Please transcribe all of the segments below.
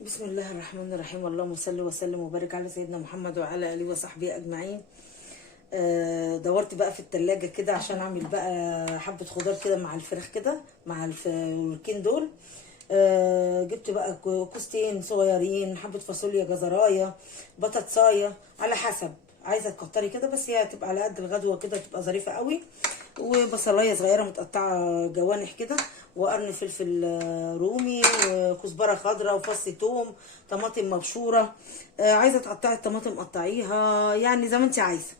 بسم الله الرحمن الرحيم. اللهم صل وسلم وبارك على سيدنا محمد وعلى اله وصحبه اجمعين. دورت بقى في التلاجة كده عشان اعمل بقى حبة خضار كده مع الفراخ كده مع الوركين دول. جبت بقى كوستين صغيرين، حبة فاصوليا، جزرايه، بطاطسايه، على حسب عايزه تكتري كده، بس هي هتبقى على قد الغدوه كده، تبقى ظريفه قوي. وبصلايه صغيره متقطعه جوانح كده، وقرن فلفل رومي، وكزبره خضراء، وفص ثوم، طماطم مبشوره. عايزه تقطعي الطماطم قطعيها يعني زي ما انت عايزه.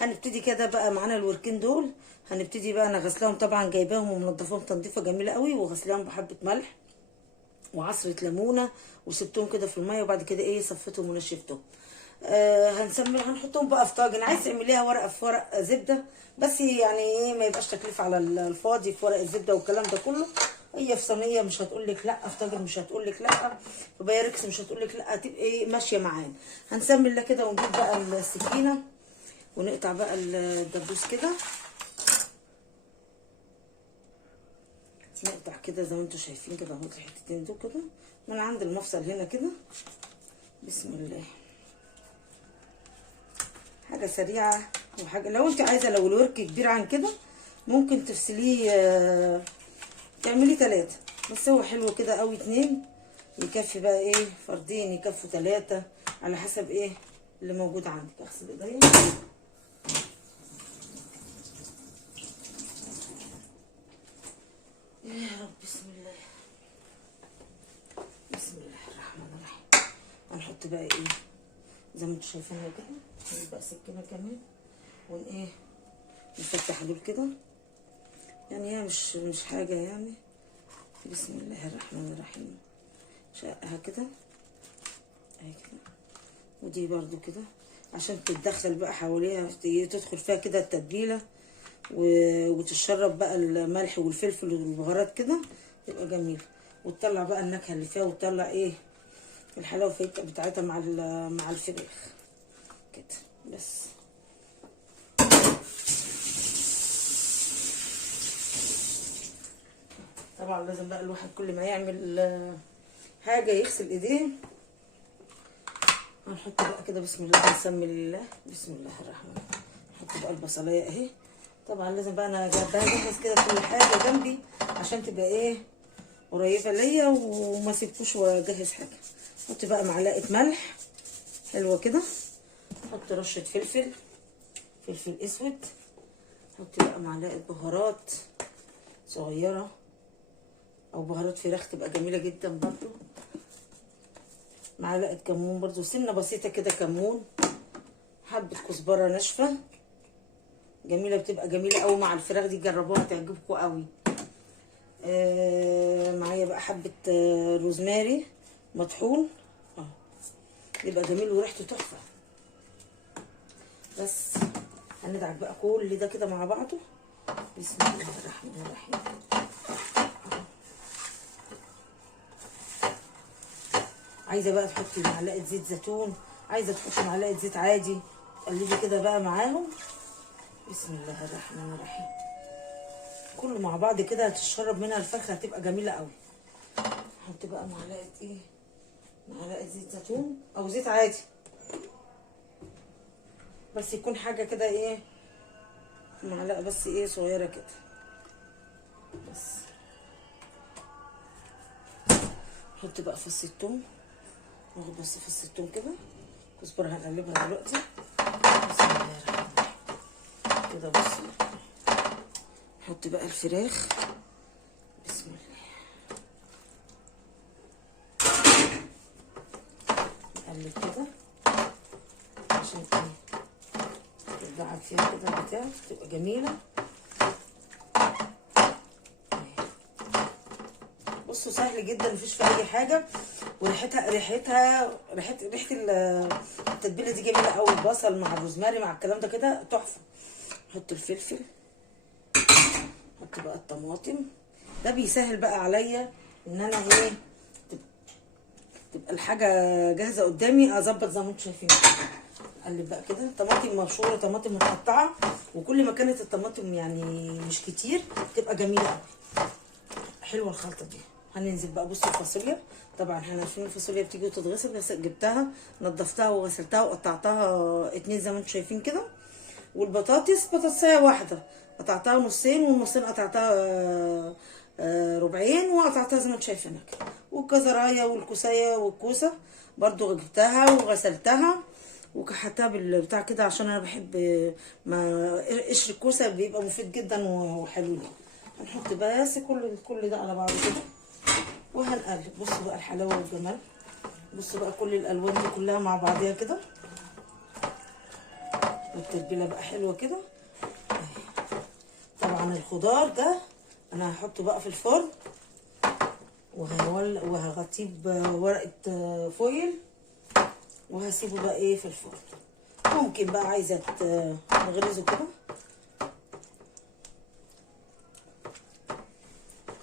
هنبتدي كده بقى معانا الوركين دول. هنبتدي بقى، انا غسلاهم طبعا، جايباهم ومنضفاهم تنظيفه جميله قوي، وغسلاهم بحبه ملح وعصره ليمونه، وسبتهم كده في الميه، وبعد كده صفيتهم ونشفتهم. هنحطهم بقى في طاجن. عايز تعمليها ورقه في ورق زبده، بس يعني ما يبقاش تكلفه على الفاضي في ورق الزبده والكلام ده كله. هي في صينيه مش هتقول لك لا، في طاجن مش هتقول لك لا، في بايركس مش هتقول لك لا، هتبقى ماشيه معانا. هنسمي الله كده، ونجيب بقى السكينه ونقطع بقى الدبوس كده. نقطع كده زي ما انتم شايفين كده اهو، الحتتين دول كده من عند المفصل هنا كده. بسم الله. حاجه سريعه، وحاجه لو انت عايزه، لو الورك كبير عن كده ممكن تفصليه، تعمليه 3، بس هو حلو كده قوي 2 يكفي بقى. فردين يكفوا 3 على حسب اللي موجود عندك. اغسل ايديا. يا رب. بسم الله. بسم الله الرحمن الرحيم. هنحط بقى زي ما انتم شايفين كده. نجيب بقى سكينه كمان نفتح دول كده، يعني هي مش حاجه يعني. بسم الله الرحمن الرحيم. شقها كده اهي كده، ودي برضو كده عشان تتدخل بقى حواليها، تدخل فيها كده التتبيله، وتشرب بقى الملح والفلفل والبهارات كده، تبقى جميله. وتطلع بقى النكهه اللي فيها، وتطلع الحلاوه بتاعتها مع الفراخ كده بس. طبعا لازم بقى الواحد كل ما يعمل حاجه يغسل ايديه. هنحط بقى كده بسم الله، نسمي الله. بسم الله الرحمن الرحيم. نحط بقى البصلايه اهي. طبعا لازم بقى انا بجهز كده كل حاجه جنبي عشان تبقى قريبه ليا، وما سيبكوش واجهز حاجه. نحط بقى معلقه ملح حلوه كده، نحط رشه فلفل اسود، نحط بقى معلقه بهارات صغيره او بهارات فراخ تبقى جميله جدا برضو. معلقه كمون برضو، سنه بسيطه كده كمون، حبه كزبره ناشفه جميله، بتبقى جميله قوي مع الفراخ دي، جربوها تعجبكم قوي. معايا بقى حبه روزماري مطحون اهو، يبقى جميل وريحته تحفه. بس هندعك بقى كل ده كده مع بعضه. بسم الله الرحمن الرحيم. عايزه بقى تحطي معلقه زيت زيتون، عايزه تحطي معلقه زيت عادي، تقلبي كده بقى معاهم. بسم الله الرحمن الرحيم. كله مع بعض كده هتشرب منها الفرخه، هتبقى جميله قوي. نحط بقى معلقه زيت زيتون او زيت عادي، بس يكون حاجه كده معلقه بس صغيره كده بس. نحط بقى فص الثوم، ناخد بس فص الثوم كده، كزبره هنقلبها دلوقتي. بسم الله الرحمن الرحيم كده. بص، نحط بقى الفراخ. بسم الله. نقلب كده عشان تدعك فيها كده البتاع، تبقى جميله. بصوا سهل جدا، مفيش فيه اي حاجه، وريحتها ريحه التتبيله دي جميله قوي، البصل مع الروزماري مع الكلام ده كده تحفه. نحط الفلفل، نحط بقى الطماطم. ده بيسهل بقى عليا ان انا تبقى الحاجه جاهزه قدامي، اظبط زي ما انتم شايفين. اقلب بقى كده، طماطم مبشوره، طماطم متقطعه، وكل ما كانت الطماطم يعني مش كتير تبقى جميله قوي، حلوه الخلطه دي. هننزل بقى. بصوا الفاصوليا، طبعا احنا عارفين الفاصوليا بتيجي وتتغسل، بس جبتها نضفتها وغسلتها وقطعتها اتنين زي ما انتم شايفين كده. والبطاطس بطاطسايه واحده قطعتها نصين، والنصين قطعتها ربعين، وقطعتها زي ما انتم شايفينها كده. والجزرايه والكوسايه والكوسه برضو جبتها وغسلتها وكحتها بالبتاع كده، عشان انا بحب ما قشر الكوسه بيبقى مفيد جدا وحلو لي. هنحط بس كل ده على بعضه كده وهنقلب. بصوا بقى الحلاوه والجمال، بصوا بقى كل الالوان دي كلها مع بعضيها كده، والتتبيله بقى حلوه كده. طبعا الخضار ده انا هحطه بقى في الفرن، وهغطيه بورقه فويل، وهسيبه بقى ايه في الفرن. ممكن بقى عايزه نغرزه كده.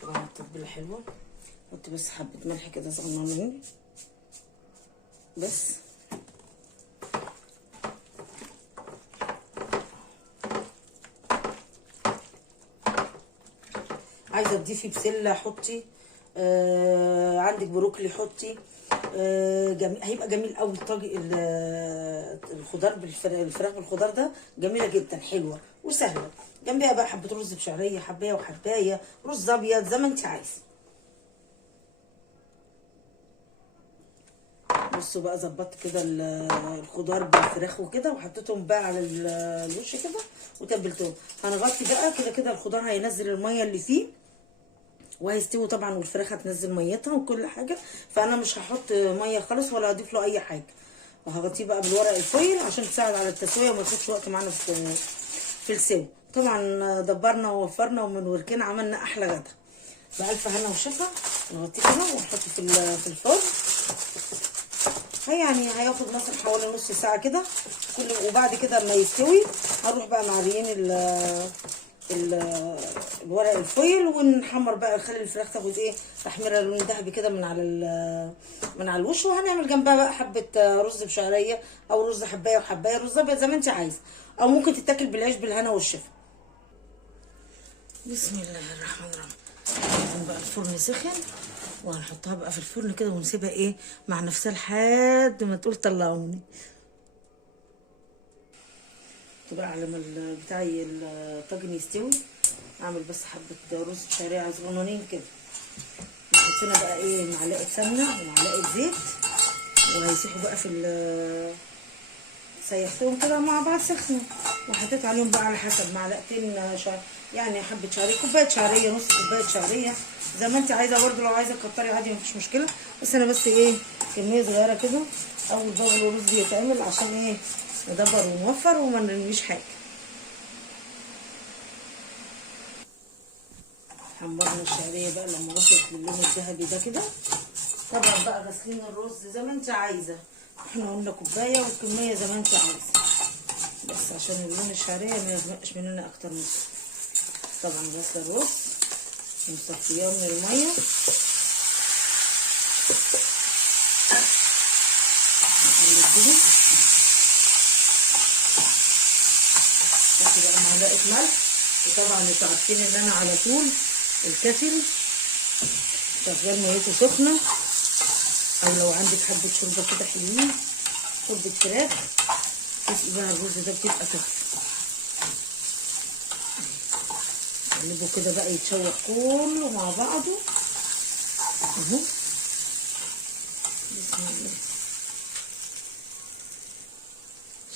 طبعا التتبيله حلوه، حط بس حبه ملح كده صغننين بس. عايزه تضيفي بسله حطي، عندك بروكلي حطي. هيبقى جميل قوي طاجن الخضار الفراخ بالخضار ده جميله جدا حلوه وسهله. جنبيها بقى حبه رز بشعريه، حبايه وحبايه، رز ابيض زي ما انت عايزه. بصوا بقى ظبطت كده الخضار بالفراخ وكده، وحطيتهم بقى على الوش كده وتبلتهم. هنغطي بقى كده كده، الخضار هينزل الميه اللي فيه وهيستوي طبعا، والفراخ هتنزل ميتها وكل حاجه. فانا مش هحط ميه خالص ولا هضيف له اي حاجه، وهغطيه بقى بالورق الفويل عشان تساعد على التسويه وما ياخدش وقت معانا في السوا. طبعا دبرنا ووفرنا ومن وركنا عملنا احلى غدا بألف هنا وشفا. نغطيه كده ونحطه في الفرن. يعني هياخد مثلا حوالي نص ساعه كده وبعد كده لما يستوي هنروح بقى معريين الورق الفويل، ونحمر بقى، نخلي الفراخ تاخد ايه تحميره لون ذهبي كده من على الوش. وهنعمل جنبها بقى حبه رز بشعريه، او رز حبايه وحبايه، رز ابيض زي ما انت عايزه، او ممكن تتاكل بالعيش بالهنا والشفا. بسم الله الرحمن الرحيم. لازم بقى الفرن سخن، وهنحطها بقى في الفرن كده ونسيبها ايه مع نفسها لحد ما تقول طلعوني. بقى على ما بتاعي الطاجن يستوي اعمل بس حبه رز بشعريه صغننين كده. نحط لنا بقى ايه معلقه سمنه ومعلقه زيت، وهيسيحوا بقى سيحتهم كده مع بعض سخنه. وحطيت عليهم بقى على حسب معلقتين يعني حبه شعريه، كوبايه شعريه، نص كوبايه شعريه زي ما انت عايزه. برده لو عايزه تكتري عادي مفيش مشكله، بس انا بس ايه كميه صغيره كده اول بقى الرز يتعمل عشان ايه ندبر ونوفر وما نرميش حاجه. حمرنا الشعريه بقى لما وصلت للون الذهبي ده كده. طبعا بقى غسلين الرز زي ما انت عايزه، احنا قلنا كوبايه والكميه زي ما انت عايزه، بس عشان اللون الشعريه ما يغمقش مننا اكتر من كده. طبعا غسله الرز ومصفياه من الميه، نقلب كده. بقى معلقه ملح، وطبعا انتوا عارفين ان انا على طول الكتل شغال ميته سخنه، او لو عندك حبه شوربه كده حلوين، شوربه فراخ تسقي بقى الرز ده بتبقى تحفه. نقلبه كده بقى يتشوح كله مع بعضه اهو. بسم الله.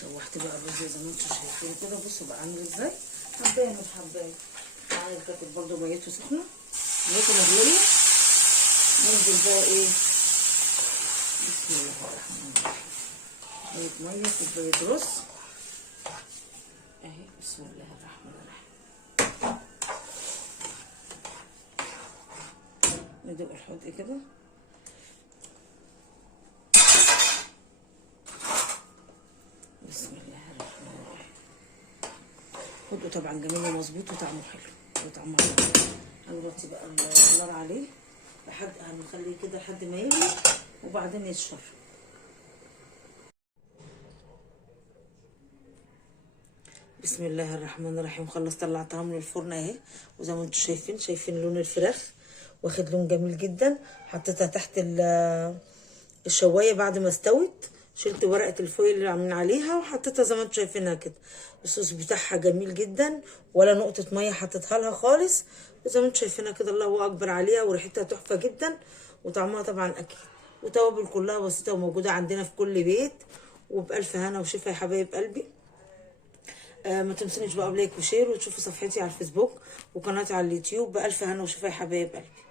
شوحت بقى الرز زي ما انتم شايفين كده. بصوا بقى عامل ازاي، حبايه مش حبايه. معايا الكاتب برده ميته سخنه، ميته مغليه. ننزل بقى ايه بسم الله الرحمن الرحيم، شويه ميه، كوبايه رز اهي. بسم الله الرحمن الرحيم. ندوق الحدق كده. بسم الله الرحمن الرحيم. حدقه طبعا جميل ومظبوط وطعمه حلو وطعمه حلو. هنغطي بقى النار عليه هنخليه كده لحد ما يغلي وبعدين يتشر. بسم الله الرحمن الرحيم. خلصت طلعتها من الفرن اهي، وزي ما انتم شايفين لون الفراخ واخد لون جميل جدا. حطيتها تحت الشوايه بعد ما استوت، شلت ورقه الفويل اللي من عليها وحطيتها زي ما انتم شايفينها كده. الصوص بتاعها جميل جدا، ولا نقطه ميه حطيتها لها خالص، زي ما انتم شايفينها كده. الله اكبر عليها، وريحتها تحفه جدا، وطعمها طبعا اكيد. وتوابل كلها بسيطه وموجوده عندنا في كل بيت، وبألف هنا وشفا يا حبايب قلبي. ما تنسونيش بقى بلايك وشير، وتشوفوا صفحتي على الفيسبوك وقناتي على اليوتيوب. بألف هنا وشفا يا حبايب قلبي.